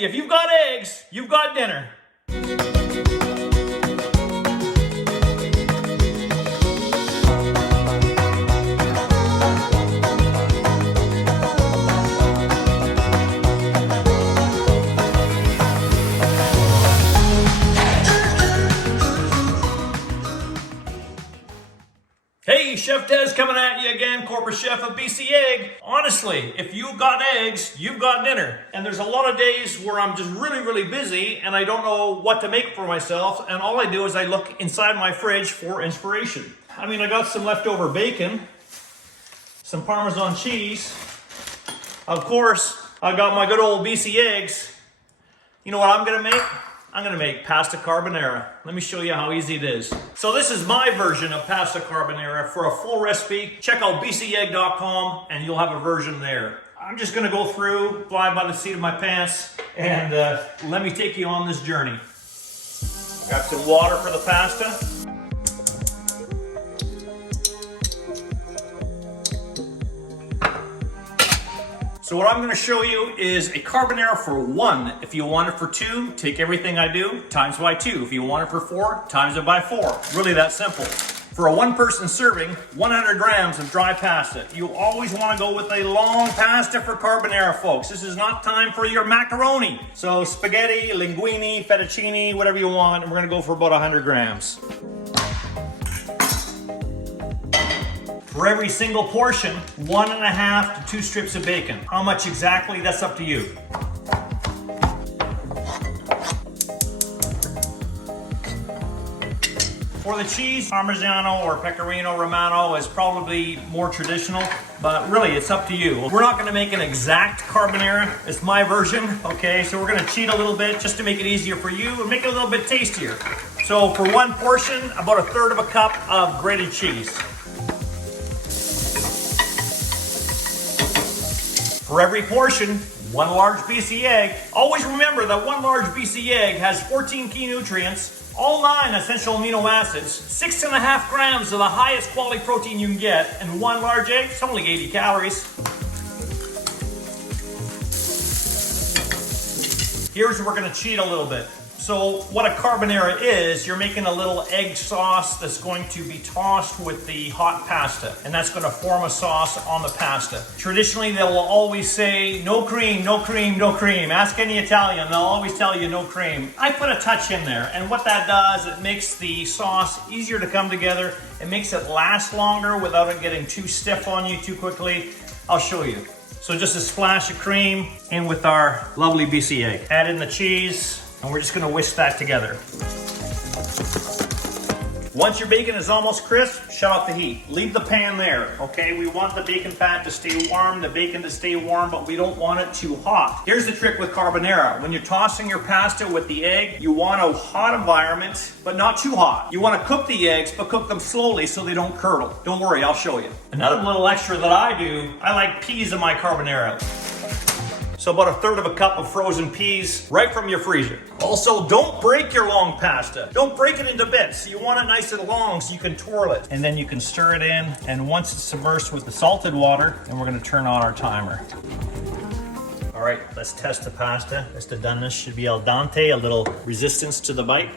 Okay, if you've got eggs, you've got dinner. Hey, Chef Dez coming at you again, corporate chef of BC Egg. Honestly, if you've got eggs, you've got dinner. And there's a lot of days where I'm just really busy and I don't know what to make for myself. And all I do is I look inside my fridge for inspiration. I mean, I got some leftover bacon, some Parmesan cheese. Of course, I got my good old BC eggs. You know what I'm gonna make? I'm gonna make pasta carbonara. Let me show you how easy it is. So this is my version of pasta carbonara. For a full recipe, check out bcegg.com and you'll have a version there. I'm just gonna go through, fly by the seat of my pants, and let me take you on this journey. Got some water for the pasta. So what I'm going to show you is a carbonara for one. If you want it for two, take everything I do, times by two. If you want it for four, times it by four. Really that simple. For a one-person serving, 100 grams of dry pasta. You always want to go with a long pasta for carbonara, folks. This is not time for your macaroni. So spaghetti, linguine, fettuccine, whatever you want. And we're going to go for about 100 grams. For every single portion, 1.5 to 2 strips of bacon. How much exactly? That's up to you. For the cheese, Parmigiano or Pecorino Romano is probably more traditional, but really it's up to you. We're not gonna make an exact carbonara. It's my version, okay? So we're gonna cheat a little bit just to make it easier for you and make it a little bit tastier. So for one portion, about 1/3 of a cup of grated cheese. For every portion, 1 large BC egg. Always remember that 1 large BC egg has 14 key nutrients, all 9 essential amino acids, 6.5 grams of the highest quality protein you can get, and 1 large egg is only 80 calories. Here's where we're gonna cheat a little bit. So what a carbonara is, you're making a little egg sauce that's going to be tossed with the hot pasta, and that's going to form a sauce on the pasta. Traditionally, they will always say, no cream, no cream, no cream. Ask any Italian, they'll always tell you no cream. I put a touch in there, and what that does, it makes the sauce easier to come together. It makes it last longer without it getting too stiff on you too quickly. I'll show you. So just a splash of cream in with our lovely BC egg. Add in the cheese. And we're just gonna whisk that together. Once your bacon is almost crisp, shut off the heat. Leave the pan there, okay? We want the bacon fat to stay warm, the bacon to stay warm, but we don't want it too hot. Here's the trick with carbonara. When you're tossing your pasta with the egg, you want a hot environment, but not too hot. You wanna cook the eggs, but cook them slowly so they don't curdle. Don't worry, I'll show you. Another little extra that I do, I like peas in my carbonara. So about 1/3 of a cup of frozen peas right from your freezer. Also, don't break your long pasta. Don't break it into bits. You want it nice and long so you can twirl it. And then you can stir it in, and once it's immersed with the salted water, then we're gonna turn on our timer. All right, let's test the pasta. That's the doneness. Should be al dente, a little resistance to the bite.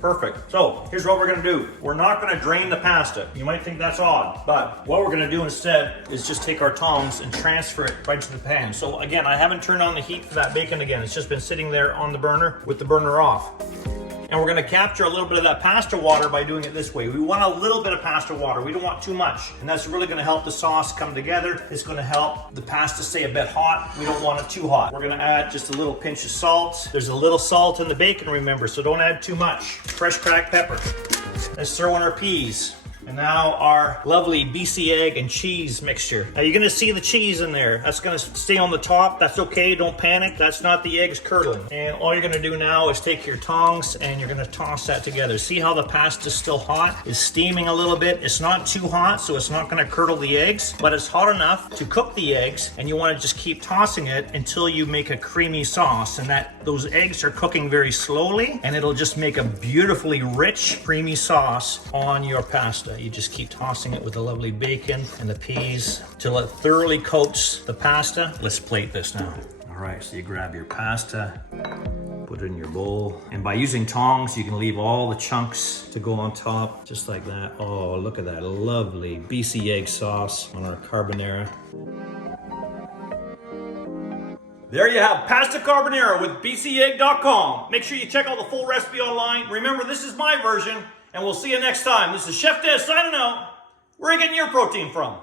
Perfect. So here's what we're gonna do. We're not gonna drain the pasta. You might think that's odd, but what we're gonna do instead is just take our tongs and transfer it right to the pan. So again, I haven't turned on the heat for that bacon again. It's just been sitting there on the burner with the burner off. And we're gonna capture a little bit of that pasta water by doing it this way. We want a little bit of pasta water. We don't want too much. And that's really gonna help the sauce come together. It's gonna help the pasta stay a bit hot. We don't want it too hot. We're gonna add just a little pinch of salt. There's a little salt in the bacon, remember, so don't add too much. Fresh cracked pepper. Let's throw in our peas. And now our lovely BC egg and cheese mixture. Now you're gonna see the cheese in there. That's gonna stay on the top. That's okay, don't panic. That's not the eggs curdling. And all you're gonna do now is take your tongs and you're gonna toss that together. See how the pasta's still hot? It's steaming a little bit. It's not too hot, so it's not gonna curdle the eggs, but it's hot enough to cook the eggs, and you wanna just keep tossing it until you make a creamy sauce. And those eggs are cooking very slowly, and it'll just make a beautifully rich, creamy sauce on your pasta. You just keep tossing it with the lovely bacon and the peas till it thoroughly coats the pasta. Let's plate this now. All right, so you grab your pasta, put it in your bowl. And by using tongs, you can leave all the chunks to go on top, just like that. Oh, look at that lovely BC egg sauce on our carbonara. There you have Pasta Carbonara with bcegg.com. Make sure you check out the full recipe online. Remember, this is my version, and we'll see you next time. This is Chef Dez signing out. Where are you getting your protein from?